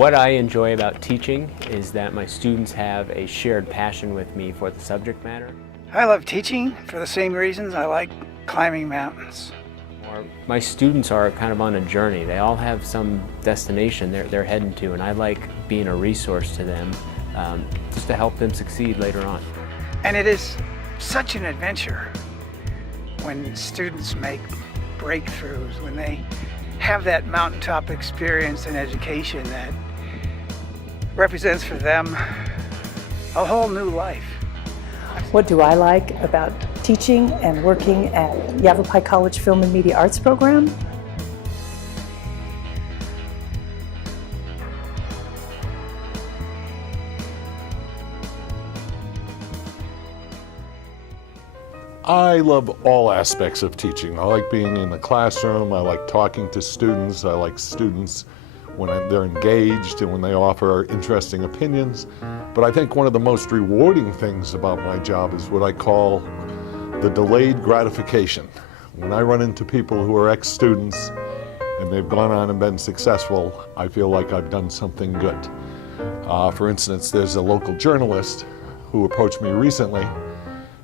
What I enjoy about teaching is that my students have a shared passion with me for the subject matter. I love teaching for the same reasons I like climbing mountains. My students are kind of on a journey. They all have some destination they're heading to, and I like being a resource to them just to help them succeed later on. And it is such an adventure when students make breakthroughs, when they have that mountaintop experience and education that represents for them a whole new life. What do I like about teaching and working at Yavapai College Film and Media Arts program? I love all aspects of teaching. I like being in the classroom, I like talking to students, I like students when they're engaged and when they offer interesting opinions. But I think one of the most rewarding things about my job is what I call the delayed gratification. When I run into people who are ex-students and they've gone on and been successful, I feel like I've done something good. For instance, there's a local journalist who approached me recently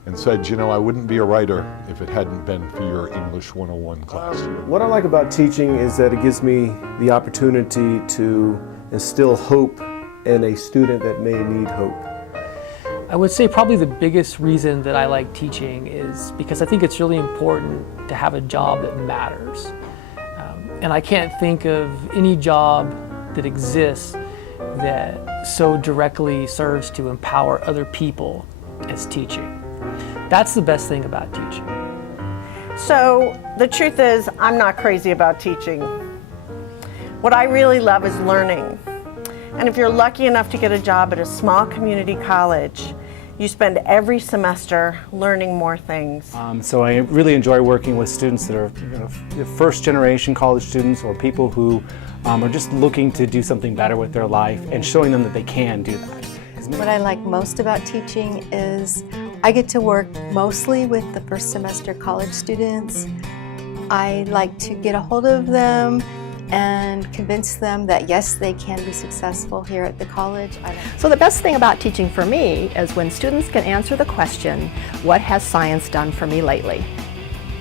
and said, you know, I wouldn't be a writer if it hadn't been for your English 101 class. What I like about teaching is that it gives me the opportunity to instill hope in a student that may need hope. I would say probably the biggest reason that I like teaching is because I think it's really important to have a job that matters. And I can't think of any job that exists that so directly serves to empower other people as teaching. That's the best thing about teaching. So the truth is, I'm not crazy about teaching. What I really love is learning. And if you're lucky enough to get a job at a small community college, you spend every semester learning more things. So I really enjoy working with students that are first generation college students or people who are just looking to do something better with their life and showing them that they can do that. What I like most about teaching is I get to work mostly with the first semester college students. I like to get a hold of them and convince them that yes, they can be successful here at the college. So the best thing about teaching for me is when students can answer the question, what has science done for me lately?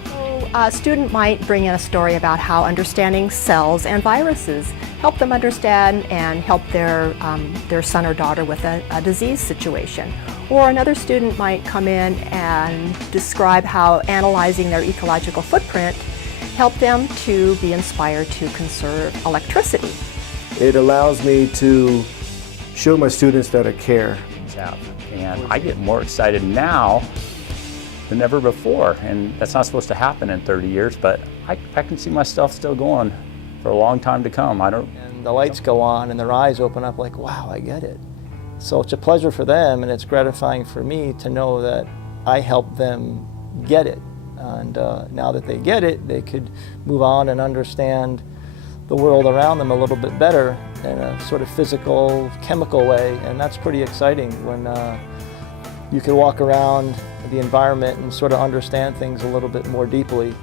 So a student might bring in a story about how understanding cells and viruses help them understand and help their son or daughter with a disease situation. Or another student might come in and describe how analyzing their ecological footprint helped them to be inspired to conserve electricity. It allows me to show my students that I care. And I get more excited now than ever before, and that's not supposed to happen in 30 years, but I can see myself still going for a long time to come. And the lights go on and their eyes open up like, wow, I get it. So it's a pleasure for them, and it's gratifying for me to know that I helped them get it. And now that they get it, they could move on and understand the world around them a little bit better in a sort of physical, chemical way. And that's pretty exciting when you can walk around the environment and sort of understand things a little bit more deeply.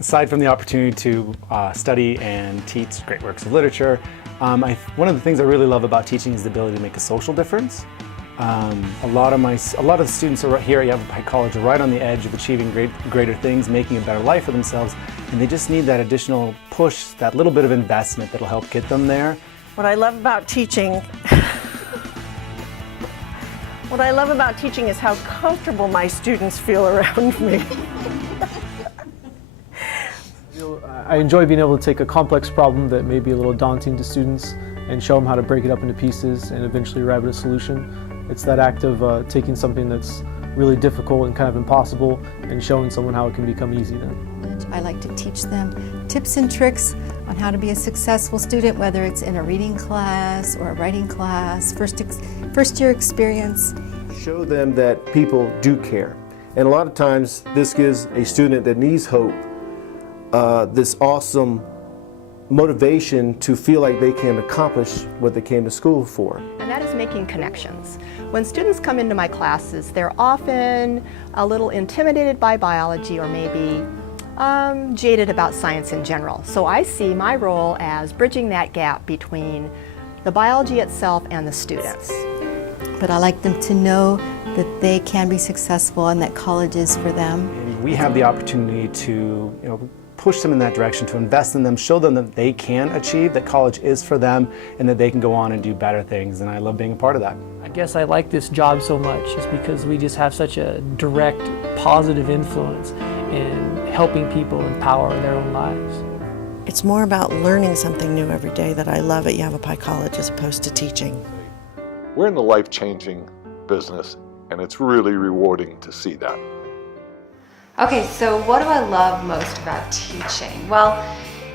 Aside from the opportunity to study and teach great works of literature, one of the things I really love about teaching is the ability to make a social difference. A lot of the students here at Yavapai College are right on the edge of achieving greater things, making a better life for themselves, and they just need that additional push, that little bit of investment that'll help get them there. What I love about teaching is how comfortable my students feel around me. I enjoy being able to take a complex problem that may be a little daunting to students and show them how to break it up into pieces and eventually arrive at a solution. It's that act of taking something that's really difficult and kind of impossible and showing someone how it can become easy then. I like to teach them tips and tricks on how to be a successful student, whether it's in a reading class or a writing class, first year experience. Show them that people do care. And a lot of times this gives a student that needs hope this awesome motivation to feel like they can accomplish what they came to school for. And that is making connections. When students come into my classes, they're often a little intimidated by biology or maybe jaded about science in general. So I see my role as bridging that gap between the biology itself and the students. But I like them to know that they can be successful and that college is for them. And we have the opportunity to push them in that direction, to invest in them, show them that they can achieve, that college is for them, and that they can go on and do better things. And I love being a part of that. I guess I like this job so much is because we just have such a direct, positive influence in helping people empower their own lives. It's more about learning something new every day that I love at Yavapai College as opposed to teaching. We're in the life-changing business, and it's really rewarding to see that. Okay, so what do I love most about teaching? Well,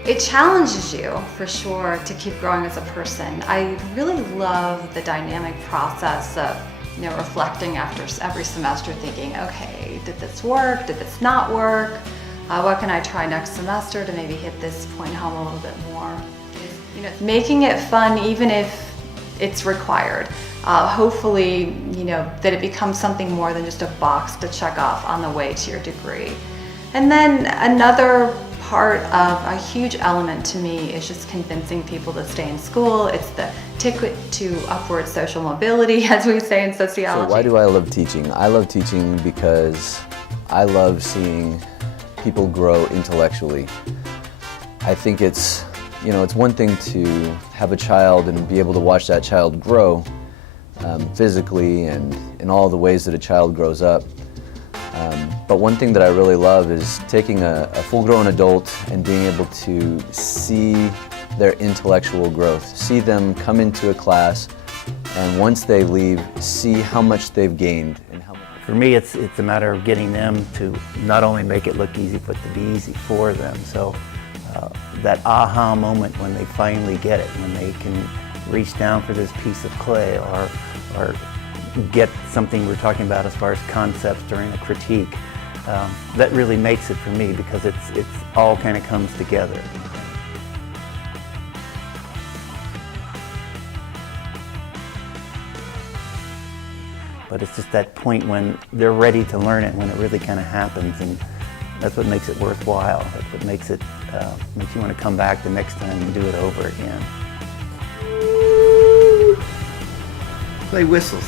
it challenges you for sure to keep growing as a person. I really love the dynamic process of reflecting after every semester, thinking, okay, did this work? Did this not work? What can I try next semester to maybe hit this point home a little bit more? Making it fun even if it's required. Hopefully, that it becomes something more than just a box to check off on the way to your degree. And then another part of a huge element to me is just convincing people to stay in school. It's the ticket to upward social mobility, as we say in sociology. So why do I love teaching? I love teaching because I love seeing people grow intellectually. I think it's one thing to have a child and be able to watch that child grow physically and in all the ways that a child grows up. But one thing that I really love is taking a full-grown adult and being able to see their intellectual growth, see them come into a class, and once they leave, see how much they've gained. And how much. For me, it's a matter of getting them to not only make it look easy, but to be easy for them. So that aha moment when they finally get it, when they can reach down for this piece of clay or get something we're talking about as far as concepts during a critique, that really makes it for me because it's all kind of comes together. But it's just that point when they're ready to learn it, when it really kind of happens, and that's what makes it worthwhile. That's what makes it makes you want to come back the next time and do it over again. Play whistles.